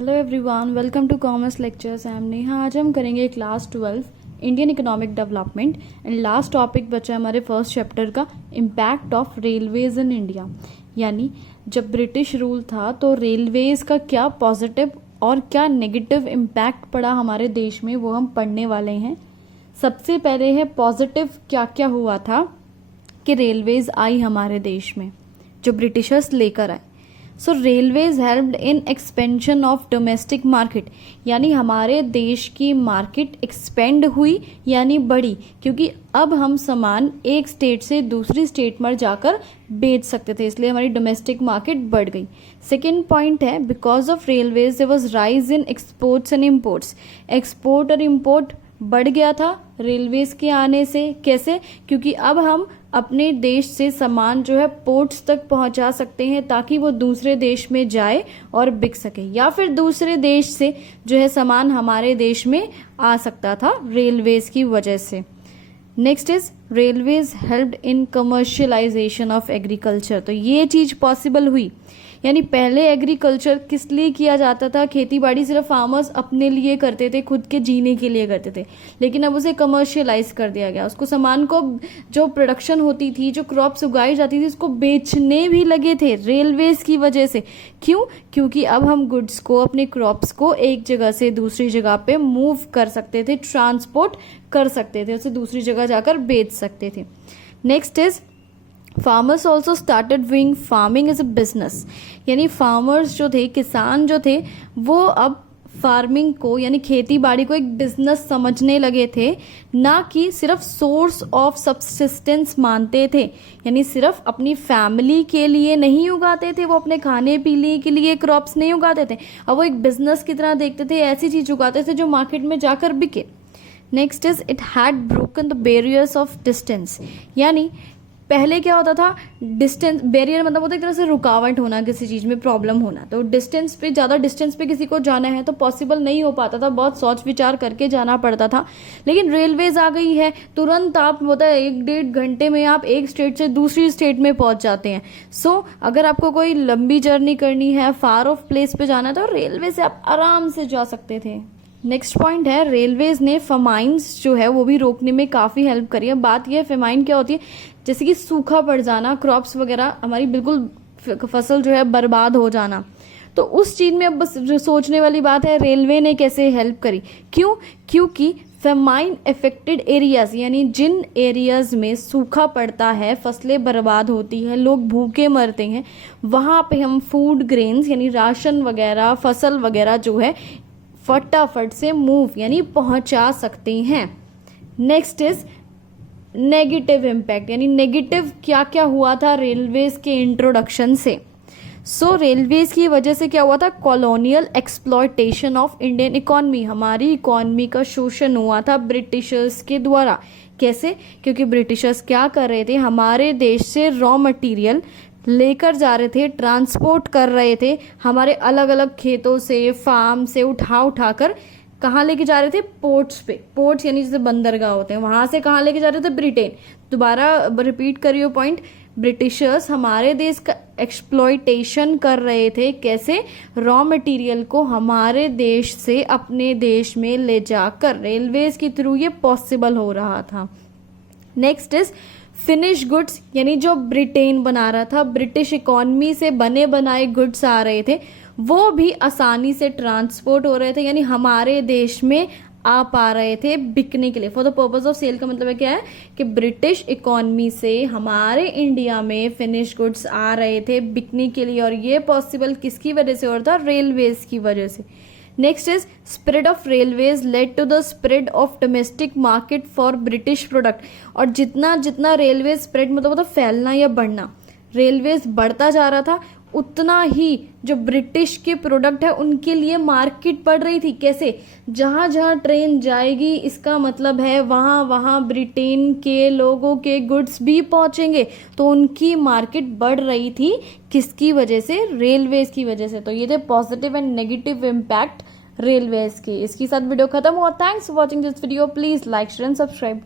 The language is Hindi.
Hello everyone, welcome to commerce lectures. I am Neha. आज हम करेंगे class 12 Indian economic development and last topic बचा हमारे फर्स्ट चैप्टर का impact of railways in India. यानी जब ब्रिटिश रूल था तो रेलवेज का क्या पॉजिटिव और क्या नेगेटिव इम्पैक्ट पड़ा हमारे देश में, वो हम पढ़ने वाले हैं। सबसे पहले है पॉजिटिव, क्या क्या हुआ था कि रेलवेज आई हमारे देश में जो ब्रिटिशर्स लेकर आए। So railways helped in expansion of domestic market, यानी हमारे देश की मार्केट एक्सपेंड हुई यानी बढ़ी, क्योंकि अब हम सामान एक स्टेट से दूसरी स्टेट में जाकर बेच सकते थे, इसलिए हमारी डोमेस्टिक मार्केट बढ़ गई। सेकेंड पॉइंट है because of railways there was rise in exports and imports. Export और इम्पोर्ट बढ़ गया था रेलवेज के आने से। कैसे? क्योंकि अब हम अपने देश से सामान जो है पोर्ट्स तक पहुंचा सकते हैं ताकि वो दूसरे देश में जाए और बिक सके, या फिर दूसरे देश से जो है सामान हमारे देश में आ सकता था रेलवेज की वजह से। Next is railways helped in commercialisation of agriculture. तो ये चीज पॉसिबल हुई, यानी पहले एग्रीकल्चर किस लिए किया जाता था? खेती बाड़ी सिर्फ फार्मर्स अपने लिए करते थे, खुद के जीने के लिए करते थे, लेकिन अब उसे कमर्शियलाइज कर दिया गया। उसको सामान को, जो प्रोडक्शन होती थी, जो क्रॉप्स उगाई जाती थी, उसको बेचने भी लगे थे रेलवेज की वजह से। क्यों? क्योंकि अब हम गुड्स को, अपने क्रॉप्स को एक जगह से दूसरी जगह पे मूव कर सकते थे, ट्रांसपोर्ट कर सकते थे, उसे दूसरी जगह जाकर बेच सकते थे। Next is farmers also started doing farming as a business, यानी फार्मर्स जो थे, किसान जो थे, वो अब फार्मिंग को यानी खेती बाड़ी को एक बिजनेस समझने लगे थे, ना कि सिर्फ सोर्स ऑफ सब्सिस्टेंस मानते थे। यानी सिर्फ अपनी फैमिली के लिए नहीं उगाते थे, वो अपने खाने पीने के लिए क्रॉप्स नहीं उगाते थे, अब वो एक बिजनेस की तरह देखते थे, ऐसी चीज उगाते थे जो मार्केट में जाकर बिके। Next is it had broken the barriers of distance, यानी पहले क्या होता था, डिस्टेंस बैरियर मतलब होता है एक तरह से रुकावट होना, किसी चीज में प्रॉब्लम होना। तो डिस्टेंस पे, ज्यादा डिस्टेंस पे किसी को जाना है तो पॉसिबल नहीं हो पाता था, बहुत सोच विचार करके जाना पड़ता था। लेकिन रेलवेज आ गई है, तुरंत आप होता है 1-1.5 घंटे में आप एक स्टेट से दूसरी स्टेट में पहुंच जाते हैं। सो अगर आपको कोई लंबी जर्नी करनी है, फार ऑफ प्लेस पे जाना है, तो रेलवे से आप आराम से जा सकते थे। नेक्स्ट पॉइंट है रेलवेज ने फेमाइन्स जो है वो भी रोकने में काफ़ी हेल्प करी है। बात यह है, फेमाइन क्या होती है? जैसे कि सूखा पड़ जाना, क्रॉप्स वगैरह हमारी बिल्कुल फसल जो है बर्बाद हो जाना। तो उस चीज़ में अब बस सोचने वाली बात है रेलवे ने कैसे हेल्प करी। क्यों? क्योंकि फेमाइन अफेक्टेड एरियाज, यानी जिन एरियाज में सूखा पड़ता है, फसलें बर्बाद होती है, लोग भूखे मरते हैं, वहाँ पे हम फूड ग्रेन्स यानी राशन वगैरह, फसल वगैरह जो है फटाफट से मूव यानी पहुंचा सकते हैं। नेक्स्ट इज नेगेटिव इम्पैक्ट, यानी नेगेटिव क्या क्या हुआ था रेलवेज के इंट्रोडक्शन से। सो रेलवेज की वजह से क्या हुआ था? Colonial exploitation of Indian economy, हमारी इकोनॉमी का शोषण हुआ था ब्रिटिशर्स के द्वारा। कैसे? क्योंकि ब्रिटिशर्स क्या कर रहे थे, हमारे देश से रॉ मटेरियल लेकर जा रहे थे, ट्रांसपोर्ट कर रहे थे, हमारे अलग अलग खेतों से, फार्म से उठा कर कहाँ लेके जा रहे थे? पोर्ट्स पे। पोर्ट्स यानी जैसे बंदरगाह होते हैं, वहां से कहाँ लेके जा रहे थे? ब्रिटेन। दोबारा रिपीट करिए पॉइंट, ब्रिटिशर्स हमारे देश का एक्सप्लॉयटेशन कर रहे थे। कैसे? रॉ मटेरियल को हमारे देश से अपने देश में ले जाकर रेलवेज के थ्रू ये पॉसिबल हो रहा था। नेक्स्ट इज फिनिश गुड्स, यानी जो ब्रिटेन बना रहा था, ब्रिटिश इकोनॉमी से बने बनाए गुड्स आ रहे थे, वो भी आसानी से ट्रांसपोर्ट हो रहे थे, यानी हमारे देश में आ पा रहे थे बिकने के लिए। For the purpose of sale का मतलब है क्या है कि ब्रिटिश इकोनॉमी से हमारे इंडिया में फिनिश गुड्स आ रहे थे बिकने के लिए, और ये पॉसिबल किसकी वजह से हो रहा था? रेलवेज की वजह से। Next is spread of railways led to the spread of domestic market for British product. और जितना जितना रेलवे स्प्रेड मतलब होता फैलना या बढ़ना, रेलवेज बढ़ता जा रहा था, उतना ही जो ब्रिटिश के प्रोडक्ट है उनके लिए मार्केट बढ़ रही थी। कैसे? जहां जहां ट्रेन जाएगी, इसका मतलब है वहां वहां ब्रिटेन के लोगों के गुड्स भी पहुंचेंगे, तो उनकी मार्केट बढ़ रही थी। किसकी वजह से? रेलवेज की वजह से। तो ये थे positive and negative impact railways के। इसके साथ वीडियो खत्म हुआ। Thanks for watching this video. Please like, share and subscribe.